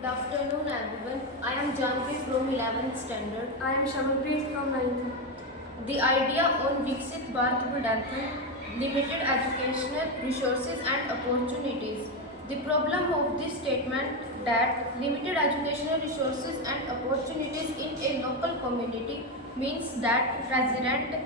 Good afternoon everyone. I am Janvi from 11th standard. I am Shamanpreet from 9th. The idea on Viksit Bharat Budanthan, limited educational resources and opportunities. The problem of this statement that limited educational resources and opportunities in a local community means that resident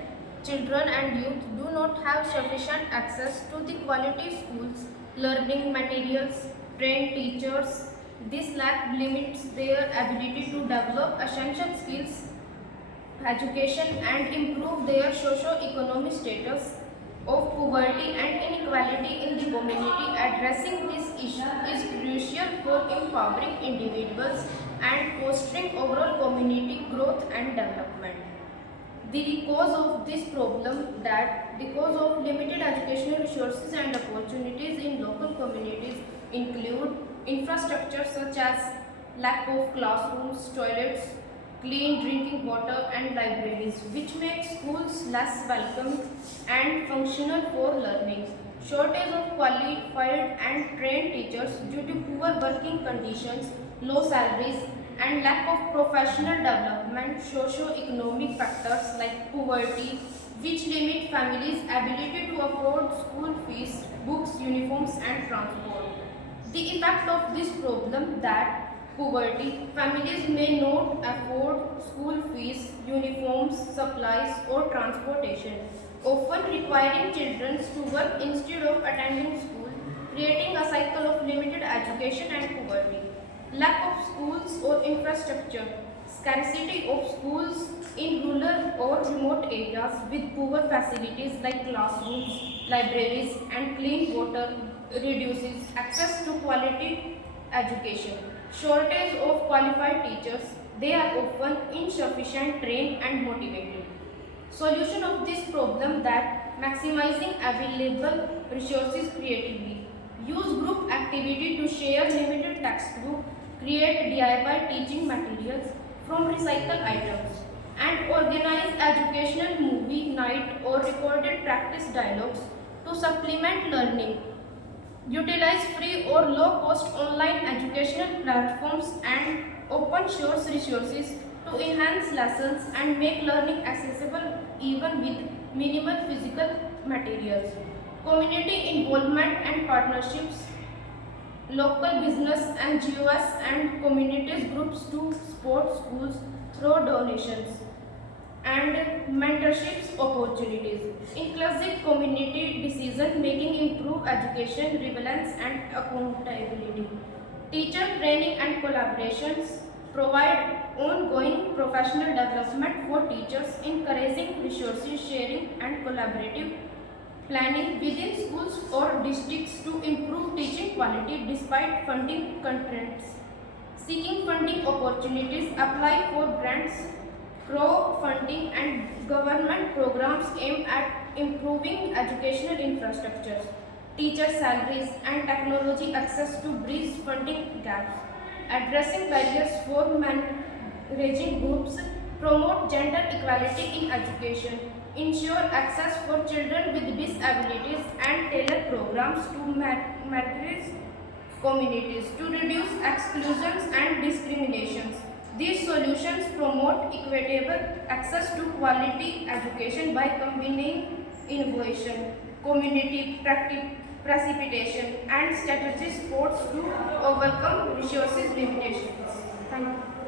children and youth do not have sufficient access to the quality schools, learning materials, trained teachers. This lack limits their ability to develop essential skills education and improve their socio-economic status of poverty and inequality in the community. Addressing this issue is crucial for empowering individuals and fostering overall community growth and development. The cause of this problem that because of limited educational resources and opportunities in local communities include infrastructure such as lack of classrooms, toilets, clean drinking water and libraries, which make schools less welcome and functional for learning. Shortage of qualified and trained teachers due to poor working conditions, low salaries, and lack of professional development, socio-economic factors like poverty, which limit families' ability to afford school fees, books, uniforms, and transport. The effect of this problem that poverty, families may not afford school fees, uniforms, supplies, or transportation, often requiring children to work instead of attending school, creating a cycle of limited education and poverty. Lack of schools or infrastructure, scarcity of schools in rural or remote areas with poor facilities like classrooms, libraries, and clean water reduces access to quality education. Shortage of qualified teachers, they are often insufficient, trained, and motivated. Solution of this problem that maximizing available resources creatively. Use group activity to share limited textbook, create DIY teaching materials from recycled items, and organize educational movie night or recorded practice dialogues to supplement learning. Utilize free or low-cost online educational platforms and open source resources to enhance lessons and make learning accessible even with minimal physical materials. Community involvement and partnerships, local business NGOs and communities groups to support schools through donations and mentorships opportunities. Inclusive community decision making improve education, relevance and accountability. Teacher training and collaborations provide ongoing professional development for teachers, encouraging resources sharing and collaborative planning within schools or districts to improve teaching quality despite funding constraints. Seeking funding opportunities, apply for grants, crowdfunding and government programs aimed at improving educational infrastructures, teacher salaries and technology access to bridge funding gaps, addressing barriers for managing groups, promote gender equality in education, ensure access for children with disabilities and tailor programs to marginalized communities to reduce exclusions and discriminations. These solutions promote equitable access to quality education by combining innovation, community precipitation, and strategic supports to overcome resources limitations. Thank you.